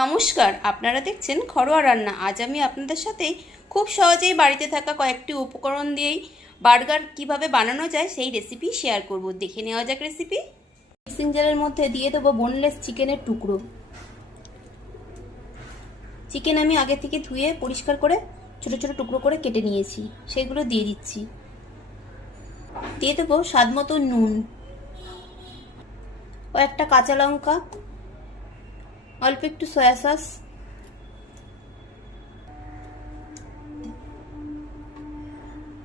নমস্কার, আপনারা দেখছেন ঘরোয়া রান্না। আজ আমি আপনাদের সাথে খুব সহজেই বাড়িতে থাকা কয়েকটি উপকরণ দিয়েই বার্গার কিভাবে বানানো যায় সেই রেসিপি শেয়ার করব। দেখে নেওয়া যাক রেসিপি। মিক্সিং জারের মধ্যে দিয়ে দেবো বোনলেস চিকেনের টুকরো। চিকেন আমি আগে থেকে ধুয়ে পরিষ্কার করে ছোট ছোট টুকরো করে কেটে নিয়েছি, সেগুলো দিয়ে দিচ্ছি। দিয়ে দেবো স্বাদ মতো নুন, কয়েকটা কাঁচা লঙ্কা, অল্প একটু সয়া সস,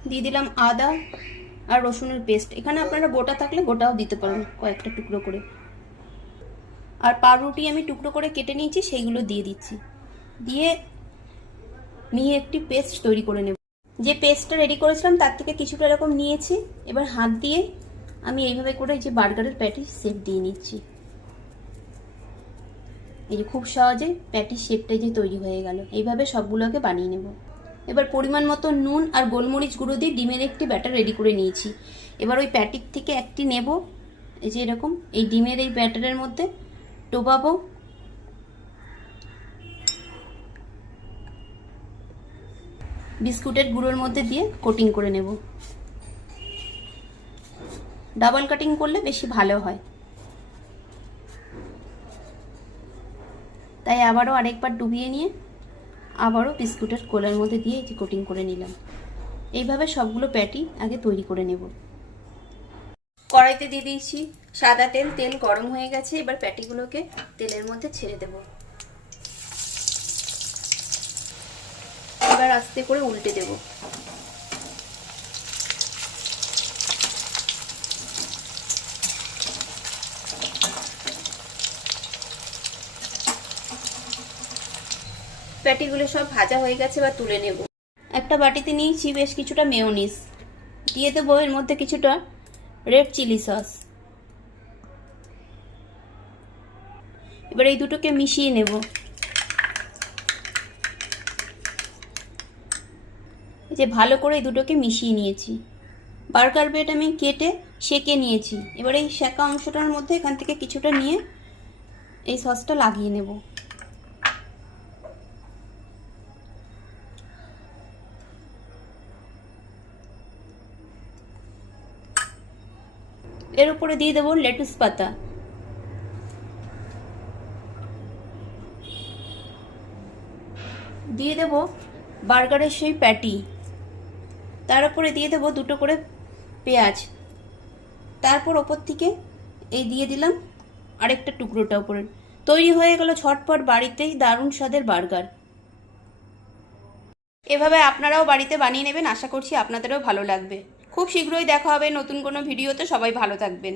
দিয়ে দিলাম আদা আর রসুনের পেস্ট। এখানে আপনারা গোটা থাকলে গোটাও দিতে পারেন কয়েকটা টুকরো করে। আর পাউরুটি আমি টুকরো করে কেটে নিয়েছি, সেইগুলো দিয়ে দিচ্ছি। দিয়ে মিহি একটি পেস্ট তৈরি করে নেব। যে পেস্টটা রেডি করেছিলাম তার থেকে কিছুটা এরকম নিয়েছি। এবার হাত দিয়ে আমি এইভাবে করে যে বার্গারের প্যাটিস শেপ দিয়ে নিচ্ছি। এই যে খুব সহজে প্যাটিস শেপটা যে তৈরি হয়ে গেল। এইভাবে সবগুলোকে বানিয়ে নেব। এবার পরিমাণ মতো নুন আর গোলমরিচ গুঁড়ো দিয়ে ডিমের একটি ব্যাটার রেডি করে নিয়েছি। এবার ওই প্যাটির থেকে একটি নেব, এই যে এরকম এই ডিমের এই ব্যাটারের মধ্যে ডোবাবো। বিস্কুটের গুঁড়োর মধ্যে দিয়ে কোটিং করে নেব। ডাবল কাটিং করলে বেশি ভালো হয়, তাই আবারও আরেকবার ডুবিয়ে নিয়ে আবারও বিস্কুটের কোলার মধ্যে দিয়ে এই যে কোটিং করে নিলাম। এইভাবে সবগুলো প্যাটি আগে তৈরি করে নেব। কড়াইতে দিয়ে দিয়েছি সাদা তেল। তেল গরম হয়ে গেছে। এবার প্যাটিগুলোকে তেলের মধ্যে ছেড়ে দেব। এবার আস্তে করে উল্টে দেব। প্যাটিগুলো সব ভাজা হয়ে গেছে, এবার তুলে নেব। একটা বাটিতে নিয়েছি বেশ কিছুটা মেয়োনিজ। দিয়ে দেবো এর মধ্যে কিছুটা রেড চিলি সস। এবার এই দুটোকে মিশিয়ে নেব। এই যে ভালো করে এই দুটোকে মিশিয়ে নিয়েছি। বার্গার ব্রেড আমি কেটে সেঁকে নিয়েছি। এবার এই সেঁকা অংশটার মধ্যে এখান থেকে কিছুটা নিয়ে এই সসটা লাগিয়ে নেব। এর উপরে দিয়ে দেবো লেটুস পাতা। দিয়ে দেবো বার্গারের সেই প্যাটি। তার উপরে দিয়ে দেবো দুটো করে পেঁয়াজ। তারপর ওপর থেকে এই দিয়ে দিলাম আরেকটা টুকরোটা উপরে। তৈরি হয়ে গেল ঝটপট বাড়িতেই দারুণ স্বাদের বার্গার। এভাবে আপনারাও বাড়িতে বানিয়ে নেবেন। আশা করছি আপনাদেরও ভালো লাগবে। খুব শীঘ্রই দেখা হবে নতুন কোনো ভিডিওতে। সবাই ভালো থাকবেন।